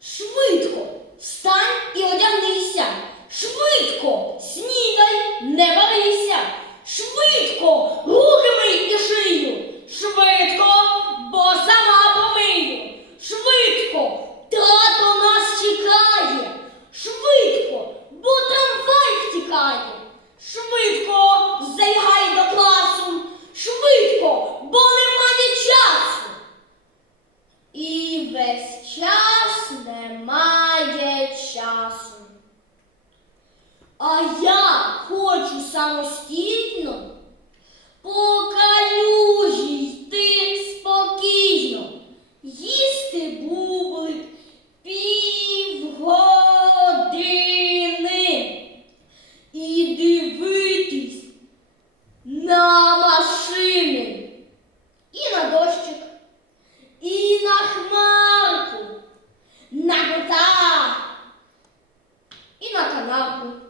是胃痛。А я хочу самостійно по калюжі йти спокійно, їсти бублик півгодини. І дивитись на машини. І на дощик, і на хмарку, на кота, і на канапу.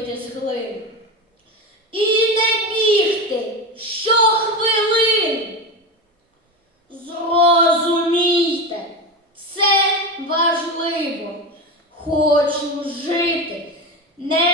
Ліпити з глини. І не бігти щохвилини. Зрозумійте, це важливо. Хочу жити не.